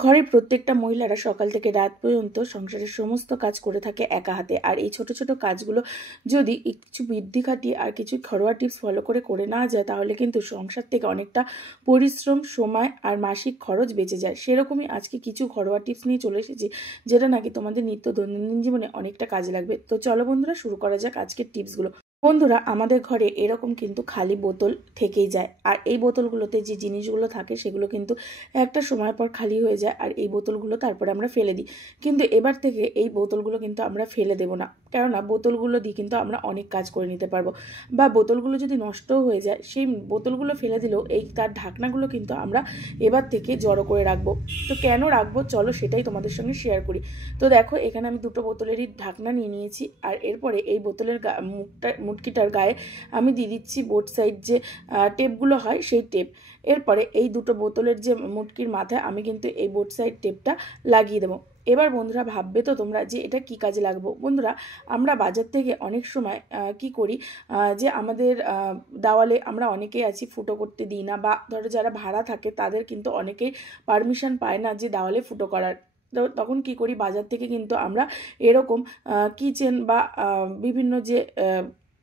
ঘরের প্রত্যেকটা মহিলারা সকাল থেকে রাত পর্যন্ত সংসারের সমস্ত কাজ করে থাকে একা হাতে। আর এই ছোট ছোট কাজগুলো যদি কিছু বুদ্ধি খাটিয়ে আর কিছু ঘরোয়া টিপস ফলো করে নেওয়া যায়, তাহলে কিন্তু সংসার থেকে অনেকটা পরিশ্রম, সময় আর মাসিক খরচ বেঁচে যায়। সেরকমই আজকে কিছু ঘরোয়া টিপস নিয়ে চলে এসেছি, যেটা নাকি তোমাদের নিত্য দৈনন্দিন জীবনে অনেকটা কাজে লাগবে। তো চলো বন্ধুরা, শুরু করা যাক আজকের টিপসগুলো। বন্ধুরা, আমাদের ঘরে এরকম কিন্তু খালি বোতল থেকেই যায়, আর এই বোতলগুলোতে যে জিনিসগুলো থাকে সেগুলো কিন্তু একটা সময় পর খালি হয়ে যায়, আর এই বোতলগুলো তারপরে আমরা ফেলে দিই। কিন্তু এবার থেকে এই বোতলগুলো কিন্তু আমরা ফেলে দেব না, কেননা বোতলগুলো দিয়ে কিন্তু আমরা অনেক কাজ করে নিতে পারবো। বা বোতলগুলো যদি নষ্টও হয়ে যায়, সেই বোতলগুলো ফেলে দিলেও এই তার ঢাকনাগুলো কিন্তু আমরা এবার থেকে জড়ো করে রাখবো। তো কেন রাখবো, চলো সেটাই তোমাদের সঙ্গে শেয়ার করি। তো দেখো, এখানে আমি দুটো বোতলেরই ঢাকনা নিয়ে নিয়েছি, আর এরপরে এই বোতলের মুটকিটার গায়ে আমি দিয়ে দিচ্ছি বোট সাইড যে টেপগুলো হয় সেই টেপ। এরপরে এই দুটো বোতলের যে মুটকির মাথায় আমি কিন্তু এই বোট সাইড টেপটা লাগিয়ে দেবো। এবার বন্ধুরা ভাববে তো তোমরা যে এটা কি কাজে লাগবো। বন্ধুরা, আমরা বাজার থেকে অনেক সময় কি করি, যে আমাদের দেওয়ালে আমরা অনেকেই আছি ফুটো করতে দিই না, বা ধরো যারা ভাড়া থাকে তাদের কিন্তু অনেকেই পারমিশন পায় না যে দেওয়ালে ফুটো করার। তো তখন কি করি, বাজার থেকে কিন্তু আমরা এরকম কিচেন বা বিভিন্ন যে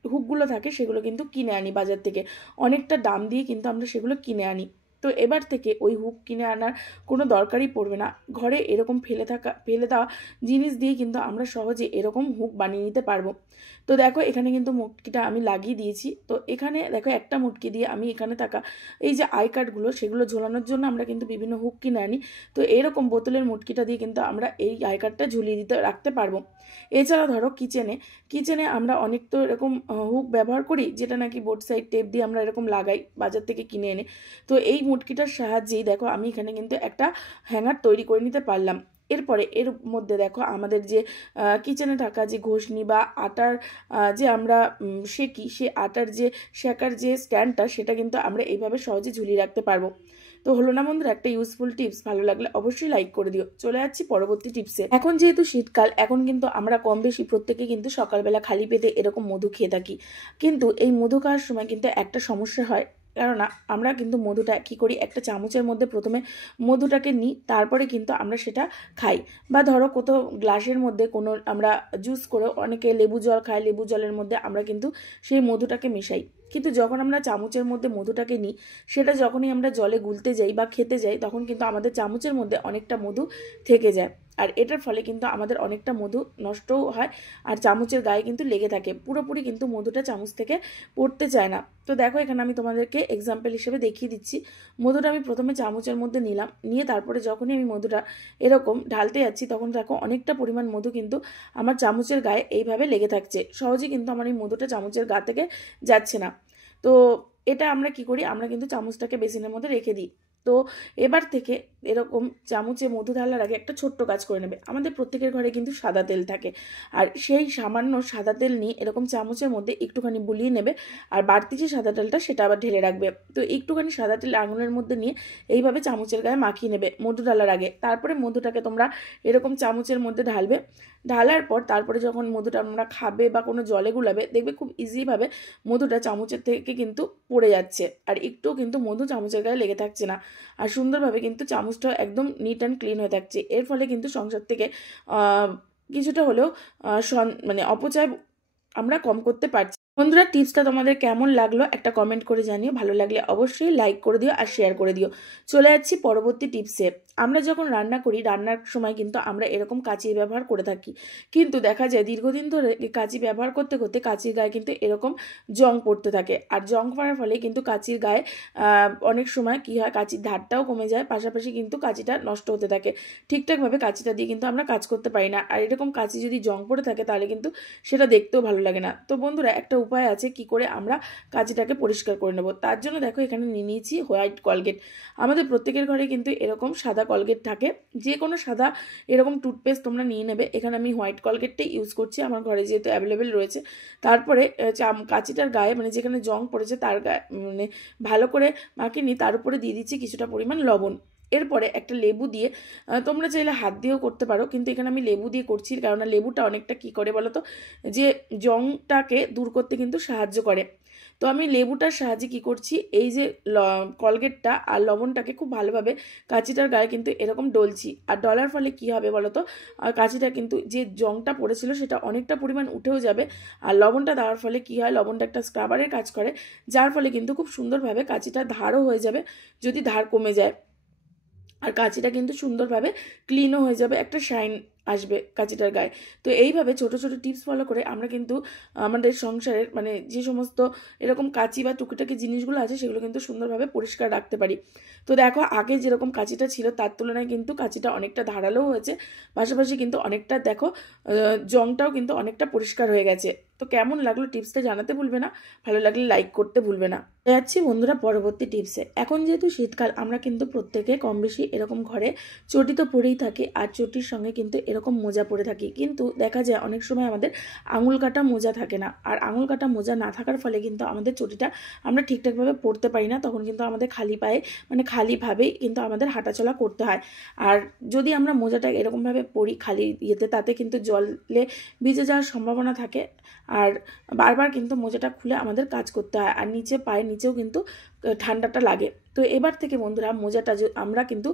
হুকগুলো থাকে সেগুলো কিন্তু কিনে আনি বাজার থেকে। অনেকটা দাম দিয়ে কিন্তু আমরা সেগুলো কিনে আনি। তো এবার থেকে ওই হুক কিনে আনার কোনো দরকারই পড়বে না। ঘরে এরকম ফেলে দেওয়া জিনিস দিয়ে কিন্তু আমরা সহজে এরকম হুক বানিয়ে নিতে পারবো। তো দেখো, এখানে কিন্তু মুটকিটা আমি লাগিয়ে দিয়েছি। তো এখানে দেখো, একটা মুটকি দিয়ে আমি এখানে থাকা এই যে আই কার্ডগুলো সেগুলো ঝোলানোর জন্য আমরা কিন্তু বিভিন্ন হুক কিনে আনি। তো এরকম বোতলের মুটকিটা দিয়ে কিন্তু আমরা এই আই কার্ডটা ঝুলিয়ে রাখতে পারবো। এছাড়া ধরো কিচেনে আমরা অনেক তো এরকম হুক ব্যবহার করি, যেটা নাকি বোট সাইড টেপ দিয়ে আমরা এরকম লাগাই বাজার থেকে কিনে এনে। তো এই মুটকিটার সাহায্যেই দেখো আমি এখানে কিন্তু একটা হ্যাঙ্গার তৈরি করে নিতে পারলাম। এরপরে এর মধ্যে দেখো, আমাদের যে কিচেনে থাকা যে ঘষনি বা আটার যে আমরা সেকি, সে আটার যে শেখার যে স্ট্যান্ডটা, সেটা কিন্তু আমরা এইভাবে সহজে ঝুলিয়ে রাখতে পারবো। তো হলো না বন্ধুরা একটা ইউজফুল টিপস? ভালো লাগলে অবশ্যই লাইক করে দিও। চলে যাচ্ছি পরবর্তী টিপসে। এখন যেহেতু শীতকাল, এখন কিন্তু আমরা কম বেশি প্রত্যেকে কিন্তু সকালবেলা খালি পেটে এরকম মধু খেয়ে থাকি। কিন্তু এই মধু খাওয়ার সময় কিন্তু একটা সমস্যা হয়, কেননা আমরা কিন্তু মধুটা কী করি, একটা চামচের মধ্যে প্রথমে মধুটাকে নিই, তারপরে কিন্তু আমরা সেটা খাই। বা ধরো কোথাও গ্লাসের মধ্যে কোনো আমরা জুস করে, অনেকে লেবু জল খায়, লেবু জলের মধ্যে আমরা কিন্তু সেই মধুটাকে মেশাই। কিন্তু যখন আমরা চামচের মধ্যে মধুটাকে নিই, সেটা যখনই আমরা জলে গুলতে যাই বা খেতে যাই, তখন কিন্তু আমাদের চামচের মধ্যে অনেকটা মধু থেকে যায়। আর এটার ফলে কিন্তু আমাদের অনেকটা মধু নষ্টও হয়, আর চামচের গায়ে কিন্তু লেগে থাকে, পুরোপুরি কিন্তু মধুটা চামচ থেকে পড়তে চায় না। তো দেখো, এখানে আমি তোমাদেরকে এক্সাম্পল হিসেবে দেখিয়ে দিচ্ছি। মধুটা আমি প্রথমে চামচের মধ্যে নিলাম, নিয়ে তারপরে যখনই আমি মধুটা এরকম ঢালতে যাচ্ছি, তখন দেখো অনেকটা পরিমাণ মধু কিন্তু আমার চামচের গায়ে এইভাবে লেগে থাকছে। সহজে কিন্তু আমার এই মধুটা চামচের গা থেকে যাচ্ছে না। তো এটা আমরা কি করি, আমরা কিন্তু চামচটাকে বেসিনের মধ্যে রেখে দিই। তো এবার থেকে এরকম চামচে মধু ঢালার আগে একটা ছোট্ট কাজ করে নেবে। আমাদের প্রত্যেকের ঘরে কিন্তু সাদা তেল থাকে, আর সেই সামান্য সাদা তেল নিয়ে এরকম চামচের মধ্যে একটুখানি বুলিয়ে নেবে, আর বাড়তি যে সাদা তেলটা সেটা আবার ঢেলে রাখবে। তো একটুখানি সাদা তেল আঙুলের মধ্যে নিয়ে এইভাবে চামচের গায়ে মাখিয়ে নেবে মধু ঢালার আগে। তারপরে মধুটাকে তোমরা এরকম চামচের মধ্যে ঢালবে। ঢালার পর তারপরে যখন মধুটা আমরা খাবে বা কোনো জলে গুলাবে, দেখবে খুব ইজিভাবে মধুটা চামচের থেকে কিন্তু পড়ে যাচ্ছে, আর একটুও কিন্তু মধু চামচের গায়ে লেগে থাকছে না। আর সুন্দরভাবে কিন্তু চামচটা একদম নিট অ্যান্ড ক্লিন হয়ে থাকছে। এর ফলে কিন্তু সংসার থেকে কিছুটা হলেও মানে অপচয় আমরা কম করতে পারছি। বন্ধুরা, টিপসটা তোমাদের কেমন লাগলো একটা কমেন্ট করে জানিও। ভালো লাগলে অবশ্যই লাইক করে দিও আর শেয়ার করে দিও। চলে যাচ্ছি পরবর্তী টিপসে। আমরা যখন রান্না করি, রান্নার সময় কিন্তু আমরা এরকম কাঁচির ব্যবহার করে থাকি। কিন্তু দেখা যায় দীর্ঘদিন ধরে কাঁচি ব্যবহার করতে করতে কাঁচির গায়ে কিন্তু এরকম জং পড়তে থাকে, আর জং পড়ার ফলে কিন্তু কাঁচির গায়ে অনেক সময় কি হয়, কাঁচির ধারটাও কমে যায়, পাশাপাশি কিন্তু কাঁচিটা নষ্ট হতে থাকে। ঠিকঠাকভাবে কাঁচিটা দিয়ে কিন্তু আমরা কাজ করতে পারি না, আর এরকম কাঁচি যদি জং পড়ে থাকে তাহলে কিন্তু সেটা দেখতেও ভালো লাগে না। তো বন্ধুরা, একটা উপায় আছে কি করে আমরা কাঁচিটাকে পরিষ্কার করে নেব। তার জন্য দেখো, এখানে নিয়ে নিয়েছি হোয়াইট কলগেট। আমাদের প্রত্যেকের ঘরে কিন্তু এরকম সাদা কলগেট থাকে, যে কোনো সাদা এরকম টুথপেস্ট তোমরা নিয়ে নেবে। এখানে আমি হোয়াইট কলগেটটাই ইউজ করছি, আমার ঘরে যেহেতু অ্যাভেলেবেল রয়েছে। তারপরে কাঁচিটার গায়ে, মানে যেখানে জং পড়েছে তার গায়ে মানে ভালো করে মাখিয়ে নিই, তার উপরে দিয়ে দিচ্ছি কিছুটা পরিমাণ লবণ। এরপরে একটা লেবু দিয়ে, তোমরা চাইলে হাত দিয়েও করতে পারো, কিন্তু এখানে আমি লেবু দিয়ে করছি, কারণ লেবুটা অনেকটা কী করে বলো তো, যে জংটাকে দূর করতে কিন্তু সাহায্য করে। তো আমি লেবুটার সাহায্যে কি করছি, এই যে কলগেটটা আর লবণটাকে খুব ভালোভাবে কাঁচিটার গায়ে কিন্তু এরকম ডলছি। আর ডলার ফলে কি হবে বলো তো, কাঁচিটা কিন্তু যে জংটা পড়েছিল সেটা অনেকটা পরিমাণ উঠেও যাবে। আর লবণটা দেওয়ার ফলে কি হয়, লবণটা একটা স্ক্রাবারের কাজ করে, যার ফলে কিন্তু খুব সুন্দরভাবে কাঁচিটা ধারও হয়ে যাবে যদি ধার কমে যায়। আর কাঁচিটা কিন্তু সুন্দরভাবে ক্লিনও হয়ে যাবে, একটা শাইন আসবে কাঁচিটার গায়ে। তো এইভাবে ছোট ছোট টিপস ফলো করে আমরা কিন্তু আমাদের সংসারের মানে যে সমস্ত এরকম কাঁচি বা টুকিটাকি জিনিসগুলো আছে সেগুলো কিন্তু সুন্দরভাবে পরিষ্কার রাখতে পারি। তো দেখো আগে যেরকম কাঁচিটা ছিল তার তুলনায় কিন্তু কাঁচিটা অনেকটা ধারালোও হয়েছে, পাশাপাশি কিন্তু অনেকটা দেখো জংটাও কিন্তু অনেকটা পরিষ্কার হয়ে গেছে। তো কেমন লাগলো টিপসটা জানাতে ভুলবে না, ভালো লাগলে লাইক করতে ভুলবে না। যাচ্ছি বন্ধুরা পরবর্তী টিপসে। এখন যেহেতু শীতকাল, আমরা কিন্তু প্রত্যেকে কম বেশি এরকম ঘরে চটি তো পরেই থাকি, আর চটির সঙ্গে কিন্তু এরকম মোজা পরে থাকি। কিন্তু দেখা যায় অনেক সময় আমাদের আঙুল কাটা মোজা থাকে না, আর আঙুল কাটা মোজা না থাকার ফলে কিন্তু আমাদের চটিটা আমরা ঠিকঠাকভাবে পরতে পারি না। তখন কিন্তু আমাদের খালি পায়ে মানে খালিভাবেই কিন্তু আমাদের হাঁটাচলা করতে হয়। আর যদি আমরা মোজাটা এরকমভাবে পরি খালি ইয়েতে, তাতে কিন্তু জলে ভিজে যাওয়ার সম্ভাবনা থাকে। আর বারবার কিন্তু মোজাটা খুলে আমাদের কাজ করতে হয়, আর নিচে পায়ের নিচেও কিন্তু ঠান্ডাটা লাগে। তো এবার থেকে বন্ধুরা মোজাটা আমরা কিন্তু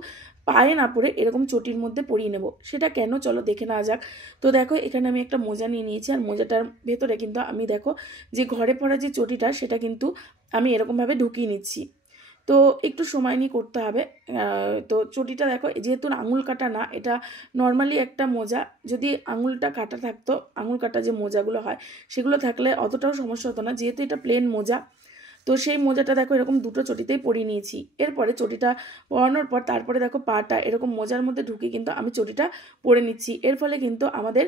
পায়ে না পরে এরকম চটির মধ্যে পরিয়ে নেব। সেটা কেন চলো দেখে নেওয়া যাক। তো দেখো এখানে আমি একটা মোজা নিয়ে নিয়েছি, আর মোজাটার ভেতরে কিন্তু আমি দেখো যে ঘরে পরা যে চটিটা সেটা কিন্তু আমি এরকমভাবে ঢুকিয়ে নিচ্ছি। তো একটু সময় নিয়ে করতে হবে। তো চটিটা দেখো যেহেতু আঙুল কাটা না, এটা নর্মালি একটা মোজা। যদি আঙুলটা কাটা থাকতো, আঙুল কাটা যে মোজাগুলো হয় সেগুলো থাকলে অতটাও সমস্যা হতো না, যেহেতু এটা প্লেন মোজা। তো সেই মোজাটা দেখো এরকম দুটো চটিতেই পরিয়ে নিয়েছি। এরপরে চটিটা পরানোর পর তারপরে দেখো পাটা এরকম মোজার মধ্যে ঢুকিয়ে কিন্তু আমি চটিটা পরে নিচ্ছি। এর ফলে কিন্তু আমাদের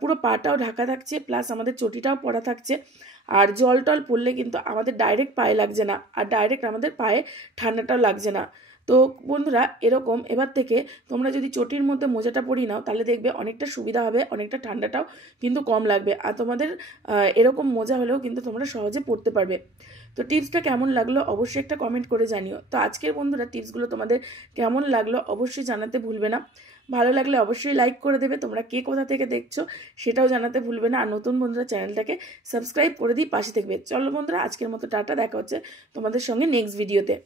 পুরো পাটাও ঢাকা থাকছে, প্লাস আমাদের চটিটাও পরা থাকছে। আর জল টল পড়লে কিন্তু আমাদের ডাইরেক্ট পায়ে লাগছে না, আর ডাইরেক্ট আমাদের পায়ে ঠান্ডাটাও লাগছে না। তো বন্ধুরা এরকম এবার থেকে তোমরা যদি চটির মধ্যে মোজাটা পরিয়ে নাও তাহলে দেখবে অনেকটা সুবিধা হবে, অনেকটা ঠান্ডাটাও কিন্তু কম লাগবে। আর তোমাদের এরকম মোজা হলেও কিন্তু তোমরা সহজে পরতে পারবে। তো টিপসটা কেমন লাগলো অবশ্যই একটা কমেন্ট করে জানিও। তো আজকের বন্ধুরা টিপসগুলো তোমাদের কেমন লাগলো অবশ্যই জানাতে ভুলবে না। ভালো লাগলে অবশ্যই লাইক করে দেবে। তোমরা কে কোথা থেকে দেখছো সেটাও জানাতে ভুলবে না। আর নতুন বন্ধুরা চ্যানেলটাকে সাবস্ক্রাইব করে দিয়ে পাশে থাকবে। চলো বন্ধুরা আজকের মতো টাটা, দেখা হচ্ছে তোমাদের সঙ্গে নেক্সট ভিডিওতে।